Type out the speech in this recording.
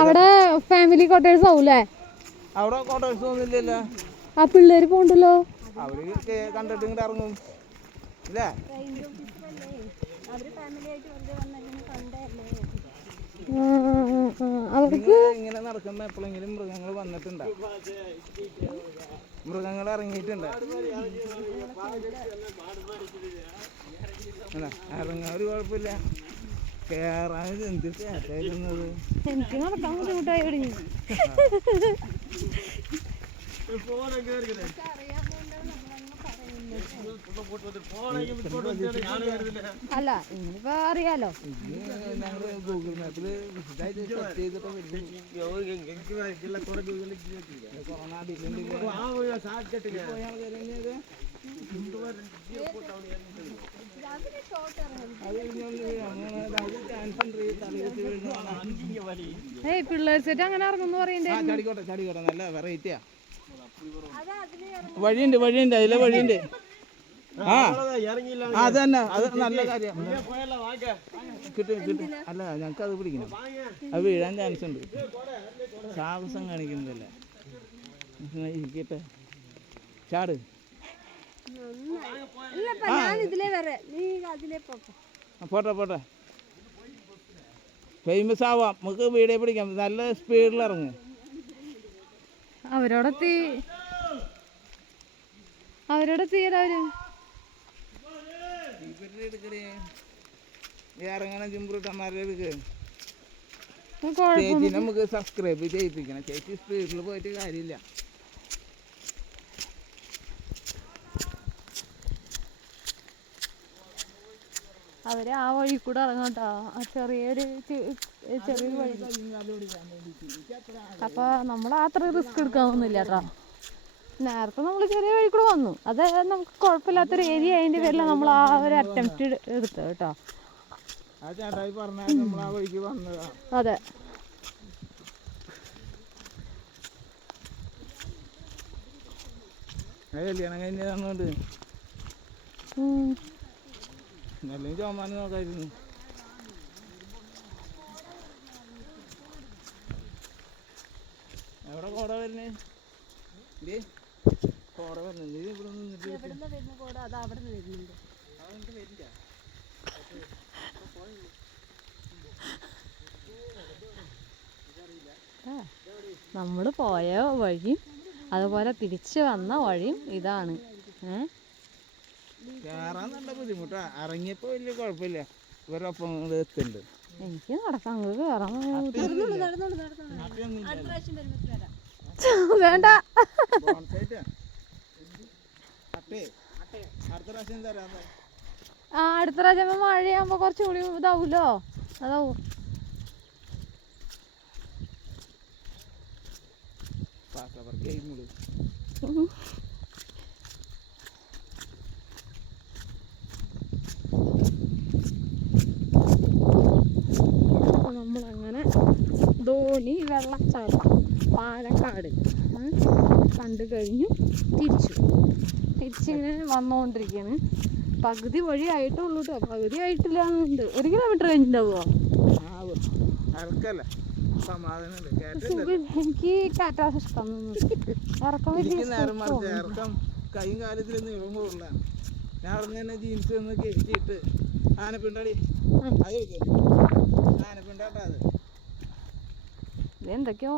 അവിടെ family quarters ആവൂലേ അവിടെ ക്വാർട്ടേഴ്സ് ഒന്നുമില്ലല്ലോ. ആ പിള്ളേര് പോണ്ടല്ലോ? അവർ കണ്ടിട്ട് ഇങ്ങോട്ട് ഇറങ്ങും. ഇല്ലേ? ആയിട്ട് വെറുതെ വന്നല്ലേ ആ. അവർക്ക് ഇങ്ങനെ നടക്കുന്ന എപ്പോഴെങ്കിലും മൃഗങ്ങൾ വന്നിട്ടുണ്ടോ? മൃഗങ്ങൾ ഇറങ്ങിയിട്ടുണ്ട്? ഇറങ്ങാൻ ഒരു കുഴപ്പമില്ല. കേറാൻ എന്ത് കേട്ടായിരുന്നത് എനിക്ക് നടക്കാൻ ബുദ്ധിമുട്ടായി അല്ല ഇനിയിപ്പോ അറിയാലോ. ഗൂഗിൾ ഡിസൈൻ ഏയ് പിള്ളേർ സെറ്റ് അങ്ങനെ ഇറങ്ങുന്നു പറയണ്ടേ? ചാടിക്കോട്ടെ ചാടിക്കോട്ടെ നല്ല വെറൈറ്റിയാ വഴിയുണ്ട് വഴിയുണ്ട് അതിലെ വഴിയുണ്ട്. ആ. അത് തന്നെ അത് നല്ല കാര്യം. കിട്ടും കിട്ടും. അല്ല ഞങ്ങൾക്ക് അത് പിടിക്കണം അത് വീഴാൻ ചാൻസ് ഉണ്ട്. സാഹസം കാണിക്കുന്നതല്ല? ഇരിക്കട്ടെ. ചാട്. പോട്ടെ പോട്ടെ. ഫേമസ് ആവാം. നമുക്ക് വീടേ പിടിക്കാം. നല്ല സ്പീഡിൽ ഇറങ്ങും. അവരോടെത്തി അവരോടെത്തി എല്ലാവരും ഇവരുടെ എടുക്കണേ ഇറങ്ങണ ചിമ്പ്രൂട്ടന്മാരുടെ എടുക്ക് കുഴപ്പം ചേച്ചി നമുക്ക് സബ്സ്ക്രൈബ് ചെയ്യിപ്പിക്കണം. ചേച്ചി സ്പീഡിൽ പോയിട്ട് കാര്യമില്ല. അവർ ആ വഴി കൂടെ ഇറങ്ങട്ടോ. ആ ചെറിയൊരു ചെറിയ വഴി. അപ്പൊ നമ്മൾ അത്ര റിസ്ക് എടുക്കാവുന്നില്ല കേട്ടോ നേരത്തെ നമ്മൾ ചെറിയ വഴി കൂടെ വന്നു. അത് നമുക്ക് കുഴപ്പമില്ലാത്തൊരു ഏരിയ അതിന്റെ പേരിൽ നമ്മൾ ആ ഒരു അറ്റംപ്റ്റ് എടുത്തത് കേട്ടോ. അതെ അത്. കല്യാണം കഴിഞ്ഞ് തന്നോണ്ട് ഉം. അല്ലെങ്കിൽ ചോമാന് നോക്കായിരുന്നു. എവിടെ കോട വരുന്നേ? കോട വരുന്നുണ്ട് നീ ഇവിടെ നിന്നിട്ട് അതെനിക്ക് വരില്ല നമ്മൾ പോയ വഴിയും അതുപോലെ തിരിച്ചു വന്ന വഴിയും ഇതാണ്. ഏ? കേറാൻ നല്ല ബുദ്ധിമുട്ടാ. ഇറങ്ങിയപ്പോ വലിയ കുഴപ്പമില്ല. ഇവരൊപ്പം എത്തുന്നുണ്ട്. എനിക്ക് നടക്കാം കയറാൻ വേണ്ട. ബോൺസൈറ്റാ അട്ടേ അടുത്ത പ്രാവശ്യം മഴ ആ അടുത്ത പ്രാവശ്യം മഴയാകുമ്പോ കുറച്ചുകൂടി ഇതാവൂലോ അതാവും പാസ്സവർ ധോണി വെള്ളച്ചാട്ടം പാലക്കാട്. കണ്ടു കഴിഞ്ഞു. തിരിച്ചു. തിരിച്ചിങ്ങനെ വന്നുകൊണ്ടിരിക്കുകയാണ് പകുതി വഴി ആയിട്ടേ ഉള്ളൂ കേട്ടോ പകുതി ആയിട്ടില്ല എന്നുണ്ട്. ഒരു കിലോമീറ്റർ കഴിഞ്ഞിട്ടുണ്ടാവുമോ എനിക്ക് കാറ്റാസ് ഇഷ്ടം. ഇറക്കം ഇറക്കം കൈയും കാലത്തിൽ നീളം കൂടുതലാണ് ഞാൻ അവിടെ തന്നെ ജീൻസ് ഒന്ന് കെട്ടിയിട്ട് ആനപ്പിണ്ടടി. അത്. ആനപ്പിണ്ടാട്ടാ അത്. എന്തൊക്കെയോ